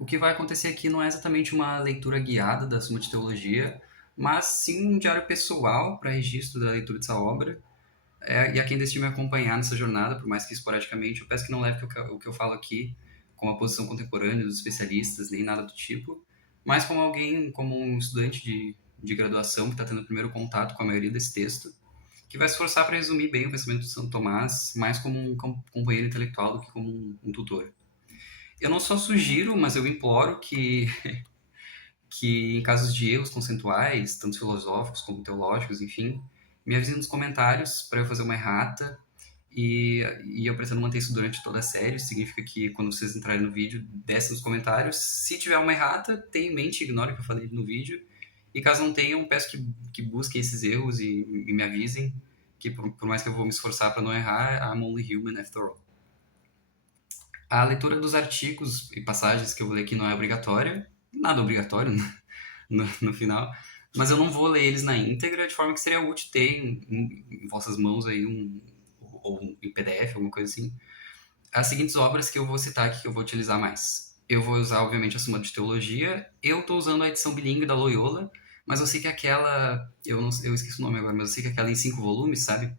O que vai acontecer aqui não é exatamente uma leitura guiada da Suma de Teologia, mas sim um diário pessoal para registro da leitura dessa obra. E a quem decide me acompanhar nessa jornada, por mais que esporadicamente, eu peço que não leve o que eu falo aqui com a posição contemporânea dos especialistas, nem nada do tipo, mas como alguém, como um estudante de graduação que está tendo o primeiro contato com a maioria desse texto, que vai se esforçar para resumir bem o pensamento de Santo Tomás, mais como um companheiro intelectual do que como um tutor. Eu não só sugiro, mas eu imploro que em casos de erros conceituais, tanto filosóficos como teológicos, enfim, me avisem nos comentários para eu fazer uma errata e eu pretendo manter isso durante toda a série. Significa que quando vocês entrarem no vídeo, desce nos comentários. Se tiver uma errata, tenha em mente, ignore o que eu falei no vídeo. E caso não tenham, peço que busquem esses erros e me avisem, que por mais que eu vou me esforçar para não errar, I'm only human after all. A leitura dos artigos e passagens que eu vou ler aqui não é obrigatória, nada obrigatório no final, mas eu não vou ler eles na íntegra, de forma que seria útil ter em vossas mãos aí ou em PDF, alguma coisa assim, as seguintes obras que eu vou citar aqui, que eu vou utilizar mais. Eu vou usar, obviamente, a Suma de Teologia. Eu estou usando a edição bilíngue da Loyola, mas eu sei que aquela... eu esqueci o nome agora, mas eu sei que aquela em 5 volumes, sabe?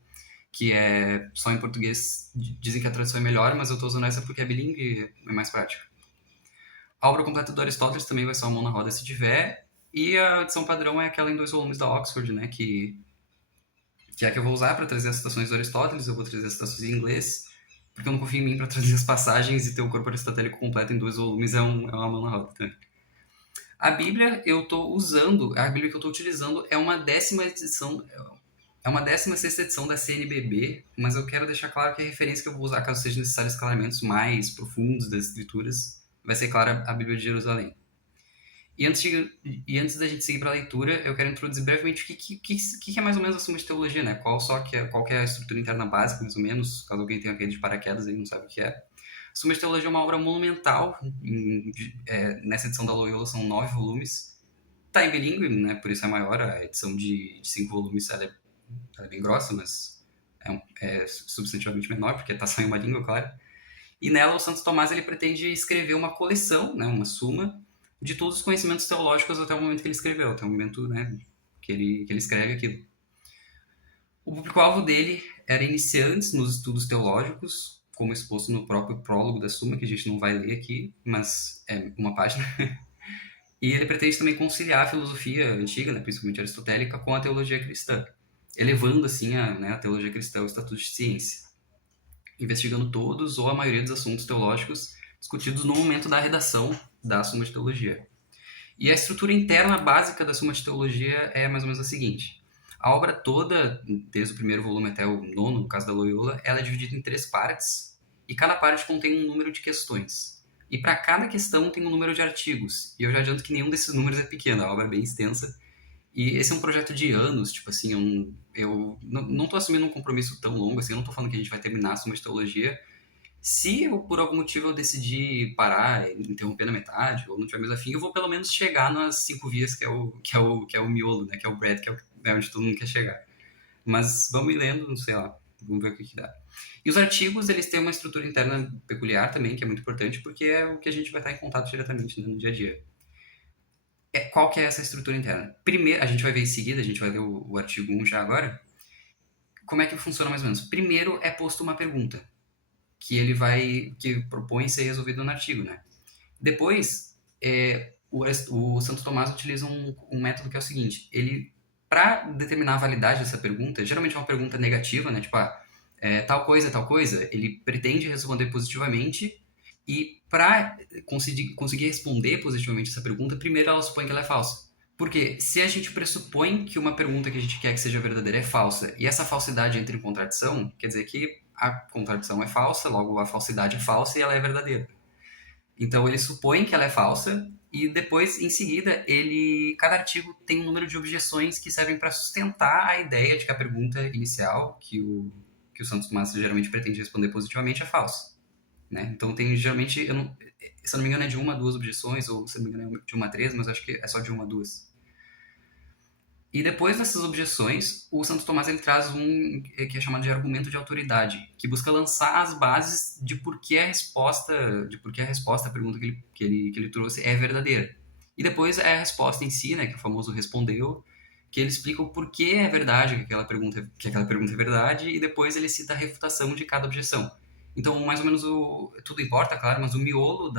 Que é só em português. Dizem que a tradução é melhor, mas eu estou usando essa porque é bilíngue, é mais prático. A obra completa do Aristóteles também vai ser uma mão na roda se tiver. E a edição padrão é aquela em 2 volumes da Oxford, né? Que é a que eu vou usar para trazer as citações do Aristóteles. Eu vou trazer as citações em inglês, porque eu não confio em mim para trazer as passagens e ter o corpo aristotélico completo em 2 volumes é uma mão na roda também. A Bíblia eu estou usando, a Bíblia que eu estou utilizando é uma 10ª edição, é uma 16ª edição da CNBB, mas eu quero deixar claro que a referência que eu vou usar, caso sejam necessários esclarecimentos mais profundos das escrituras, vai ser, claro, a Bíblia de Jerusalém. E antes da gente seguir para a leitura, eu quero introduzir brevemente o que é mais ou menos a Suma de Teologia, né? Qual que é a estrutura interna básica, mais ou menos, caso alguém tenha caído de paraquedas aí e não sabe o que é. A Suma de Teologia é uma obra monumental. Nessa edição da Loyola são 9 volumes. Está em bilíngue, né? Por isso é maior. A edição de 5 volumes ela é bem grossa, mas é substantivamente menor, porque está só em uma língua, claro. E nela o Santo Tomás ele pretende escrever uma coleção, né, uma suma, de todos os conhecimentos teológicos até o momento que ele escreveu, até o momento, né, que ele escreve aquilo. O público-alvo dele era iniciantes nos estudos teológicos, como exposto no próprio prólogo da Suma, que a gente não vai ler aqui, mas é uma página. E ele pretende também conciliar a filosofia antiga, né, principalmente aristotélica, com a teologia cristã, elevando assim a teologia cristã ao status de ciência, investigando todos ou a maioria dos assuntos teológicos discutidos no momento da redação da Suma de Teologia. E a estrutura interna básica da Suma de Teologia é mais ou menos a seguinte. A obra toda, desde o primeiro volume até o nono, no caso da Loyola, ela é dividida em 3 partes, e cada parte contém um número de questões. E para cada questão tem um número de artigos. E eu já adianto que nenhum desses números é pequeno, a obra é bem extensa. E esse é um projeto de anos, tipo assim, eu não tô assumindo um compromisso tão longo, assim, eu não tô falando que a gente vai terminar a Suma de Teologia. Se eu, por algum motivo, eu decidir parar, interromper na metade, ou não tiver mais afim, eu vou pelo menos chegar nas 5 vias, que é o miolo, né? Que é o bread, que é onde todo mundo quer chegar. Mas vamos ir lendo, não sei lá, vamos ver o que dá. E os artigos, eles têm uma estrutura interna peculiar também, que é muito importante, porque é o que a gente vai estar em contato diretamente, né, no dia a dia. Qual que é essa estrutura interna? Primeiro, a gente vai ver em seguida, a gente vai ler o artigo 1 já agora. Como é que funciona mais ou menos? Primeiro é posto uma pergunta, que propõe ser resolvido no artigo, né? Depois, o Santo Tomás utiliza um método que é o seguinte: ele, para determinar a validade dessa pergunta, geralmente é uma pergunta negativa, né? Tipo, tal coisa, ele pretende responder positivamente, e para conseguir responder positivamente essa pergunta, primeiro ela supõe que ela é falsa. Porque se a gente pressupõe que uma pergunta que a gente quer que seja verdadeira é falsa, e essa falsidade entra em contradição, quer dizer que a contradição é falsa, logo a falsidade é falsa e ela é verdadeira. Então ele supõe que ela é falsa, e depois, em seguida, cada artigo tem um número de objeções que servem para sustentar a ideia de que a pergunta inicial, que o Santos Tomás geralmente pretende responder positivamente, é falsa. Né? Então tem geralmente, se eu não me engano é de 1 a 2 objeções, ou se eu não me engano é de 1 a 3, mas acho que é só de 1 a 2. E depois dessas objeções, o Santo Tomás ele traz um que é chamado de argumento de autoridade, que busca lançar as bases de por que a resposta à pergunta que ele trouxe é verdadeira. E depois é a resposta em si, né, que é o famoso respondeu, que ele explica o porquê é verdade que aquela pergunta é verdade, e depois ele cita a refutação de cada objeção. Então, mais ou menos, tudo importa, claro, mas o miolo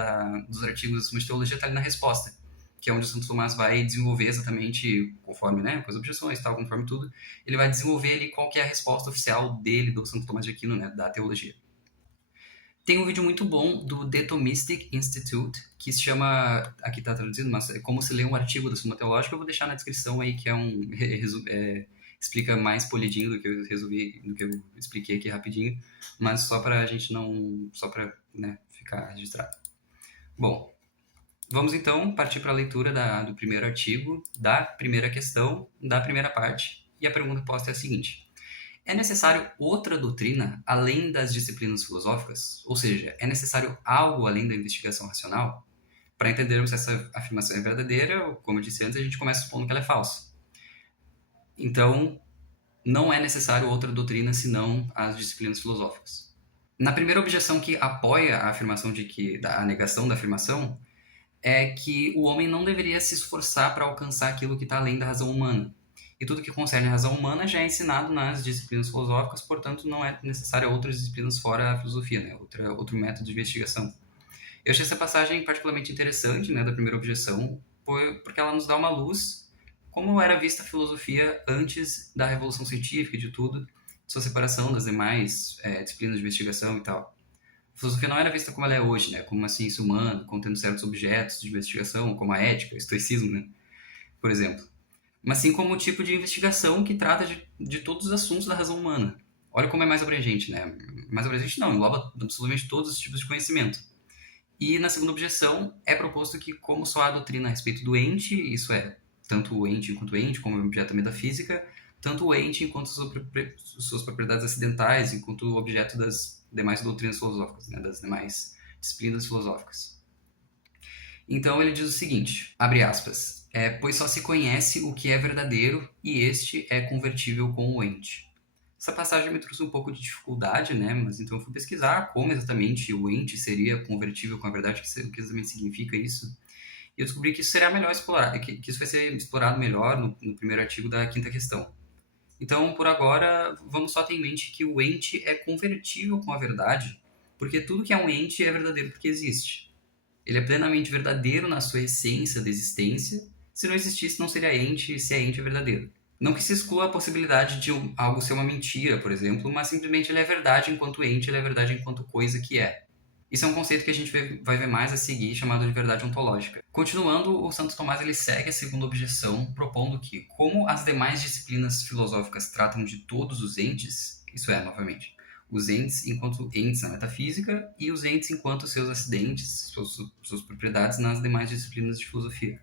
dos artigos de teologia está ali na resposta, que é onde o Santo Tomás vai desenvolver exatamente, conforme, né, com as objeções e tal, conforme tudo, ele vai desenvolver ali qual que é a resposta oficial dele, do Santo Tomás de Aquino, né, da teologia. Tem um vídeo muito bom do The Thomistic Institute, que se chama, aqui está traduzido, mas é como se lê um artigo da Suma Teológica, eu vou deixar na descrição aí, que é explica mais polidinho do que eu expliquei aqui rapidinho, mas só para a gente não, só para, né, ficar registrado. Bom, vamos então partir para a leitura do primeiro artigo, da primeira questão, da primeira parte, e a pergunta posta é a seguinte: é necessário outra doutrina além das disciplinas filosóficas? Ou seja, é necessário algo além da investigação racional? Para entendermos se essa afirmação é verdadeira, como eu disse antes, a gente começa supondo que ela é falsa. Então, não é necessário outra doutrina senão as disciplinas filosóficas. Na primeira objeção que apoia a afirmação a negação da afirmação, é que o homem não deveria se esforçar para alcançar aquilo que está além da razão humana. E tudo que concerne a razão humana já é ensinado nas disciplinas filosóficas, portanto não é necessário outras disciplinas fora a filosofia, né? Outro método de investigação. Eu achei essa passagem particularmente interessante, né, da primeira objeção, porque ela nos dá uma luz como era vista a filosofia antes da revolução científica e de tudo, sua separação das demais disciplinas de investigação e tal. A filosofia não era vista como ela é hoje, né? Como uma ciência humana, contendo certos objetos de investigação, como a ética, o estoicismo, né? Por exemplo. Mas sim como um tipo de investigação que trata de todos os assuntos da razão humana. Olha como é mais abrangente, né? Mais abrangente não, engloba absolutamente todos os tipos de conhecimento. E na segunda objeção é proposto que, como só há doutrina a respeito do ente, isso é, tanto o ente enquanto ente, como objeto metafísica, tanto o ente enquanto suas propriedades acidentais, enquanto objeto das demais doutrinas filosóficas, né, das demais disciplinas filosóficas. Então ele diz o seguinte, abre aspas, pois só se conhece o que é verdadeiro e este é convertível com o ente. Essa passagem me trouxe um pouco de dificuldade, né? Mas então eu fui pesquisar como exatamente o ente seria convertível com a verdade, o que exatamente significa isso. E eu descobri que isso será melhor explorar, que isso vai ser explorado melhor no primeiro artigo da quinta questão. Então, por agora, vamos só ter em mente que o ente é convertível com a verdade, porque tudo que é um ente é verdadeiro porque existe. Ele é plenamente verdadeiro na sua essência da existência. Se não existisse, não seria ente, se é ente é verdadeiro. Não que se exclua a possibilidade de algo ser uma mentira, por exemplo, mas simplesmente ele é verdade enquanto ente, ele é verdade enquanto coisa que é. Isso é um conceito que a gente vai ver mais a seguir, chamado de verdade ontológica. Continuando, o Santo Tomás ele segue a segunda objeção, propondo que, como as demais disciplinas filosóficas tratam de todos os entes, isso é, novamente, os entes enquanto entes na metafísica e os entes enquanto seus acidentes, suas propriedades nas demais disciplinas de filosofia.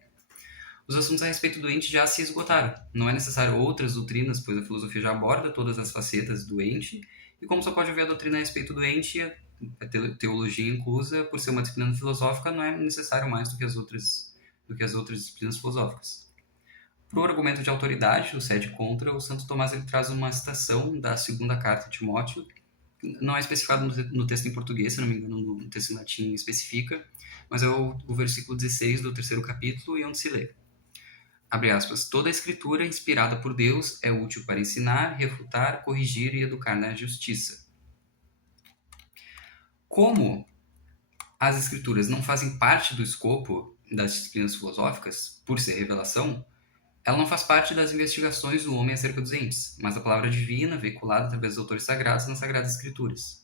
Os assuntos a respeito do ente já se esgotaram. Não é necessário outras doutrinas, pois a filosofia já aborda todas as facetas do ente, e como só pode haver a doutrina a respeito do ente, a teologia inclusa, por ser uma disciplina filosófica, não é necessário mais do que as outras disciplinas filosóficas. Para o argumento de autoridade, o sede contra, o Santo Tomás ele traz uma citação da segunda carta de Timóteo, não é especificado no texto em português, se não me engano, no texto em latim especifica, mas é o versículo 16 do terceiro capítulo, e onde se lê. Abre aspas, toda a escritura inspirada por Deus é útil para ensinar, refutar, corrigir e educar na justiça. Como as escrituras não fazem parte do escopo das disciplinas filosóficas, por ser revelação, ela não faz parte das investigações do homem acerca dos entes, mas a palavra divina veiculada através dos autores sagrados nas Sagradas Escrituras.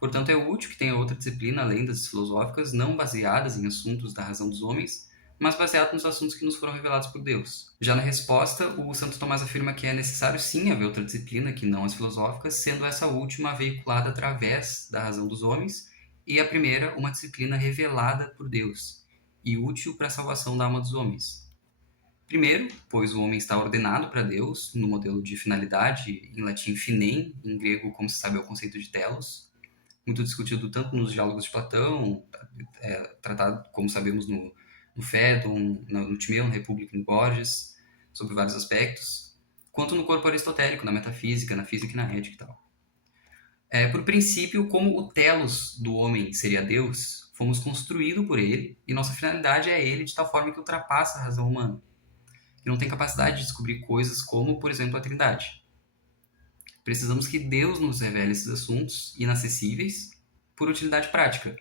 Portanto, é útil que tenha outra disciplina além das filosóficas, não baseadas em assuntos da razão dos homens, mas baseado nos assuntos que nos foram revelados por Deus. Já na resposta, o Santo Tomás afirma que é necessário sim haver outra disciplina que não as filosóficas, sendo essa última veiculada através da razão dos homens, e a primeira uma disciplina revelada por Deus, e útil para a salvação da alma dos homens. Primeiro, pois o homem está ordenado para Deus, no modelo de finalidade, em latim finem, em grego, como se sabe, é o conceito de telos, muito discutido tanto nos diálogos de Platão, tratado, como sabemos, no Fédon, no Timeu, na República, no Borges, sobre vários aspectos, quanto no corpo aristotélico, na metafísica, na física e na ética e tal. Por princípio, como o telos do homem seria Deus, fomos construídos por ele e nossa finalidade é ele de tal forma que ultrapassa a razão humana, que não tem capacidade de descobrir coisas como, por exemplo, a Trindade. Precisamos que Deus nos revele esses assuntos inacessíveis por utilidade prática.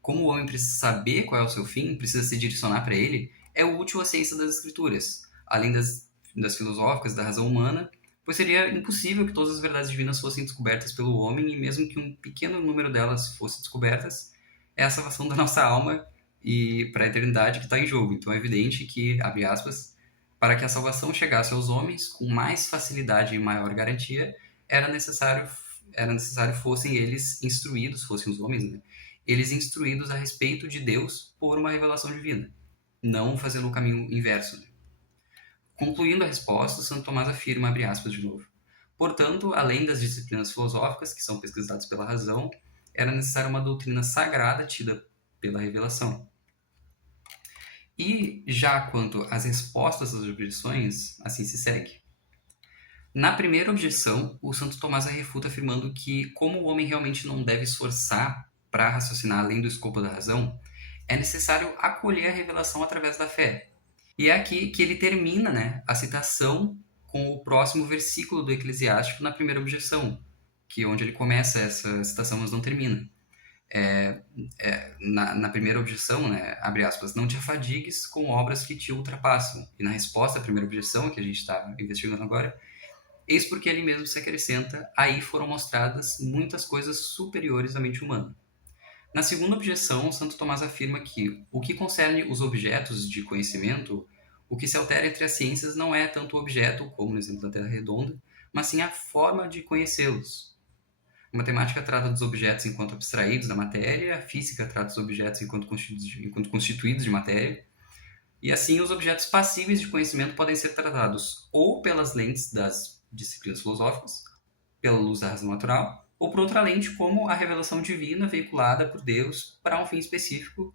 Como o homem precisa saber qual é o seu fim, precisa se direcionar para ele, é útil a ciência das escrituras, além das filosóficas, da razão humana, pois seria impossível que todas as verdades divinas fossem descobertas pelo homem e mesmo que um pequeno número delas fosse descobertas, é a salvação da nossa alma e para a eternidade que está em jogo. Então é evidente que, abre aspas, para que a salvação chegasse aos homens com mais facilidade e maior garantia, era necessário fossem eles instruídos, fossem os homens, né? Eles instruídos a respeito de Deus por uma revelação divina, não fazendo o caminho inverso, né? Concluindo a resposta, Santo Tomás afirma, abre aspas de novo, portanto, além das disciplinas filosóficas, que são pesquisadas pela razão, era necessária uma doutrina sagrada tida pela revelação. E já quanto às respostas às objeções, assim se segue. Na primeira objeção, o Santo Tomás a refuta afirmando que, como o homem realmente não deve esforçar para raciocinar além do escopo da razão, é necessário acolher a revelação através da fé. E é aqui que ele termina, né, a citação com o próximo versículo do Eclesiástico na primeira objeção, que onde ele começa essa citação, mas não termina. Na primeira objeção, né, abre aspas, não te afadigues com obras que te ultrapassam. E na resposta à primeira objeção, que a gente está investigando agora, eis porque ele mesmo se acrescenta, aí foram mostradas muitas coisas superiores à mente humana. Na segunda objeção, Santo Tomás afirma que o que concerne os objetos de conhecimento, o que se altera entre as ciências não é tanto o objeto, como no exemplo da Terra redonda, mas sim a forma de conhecê-los. A matemática trata dos objetos enquanto abstraídos da matéria, a física trata dos objetos enquanto constituídos de matéria, e assim os objetos passíveis de conhecimento podem ser tratados ou pelas lentes das disciplinas filosóficas, pela luz da razão natural, ou por outra lente, como a revelação divina veiculada por Deus para um fim específico.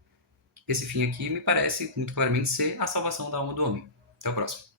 Esse fim aqui me parece muito claramente ser a salvação da alma do homem. Até o próximo.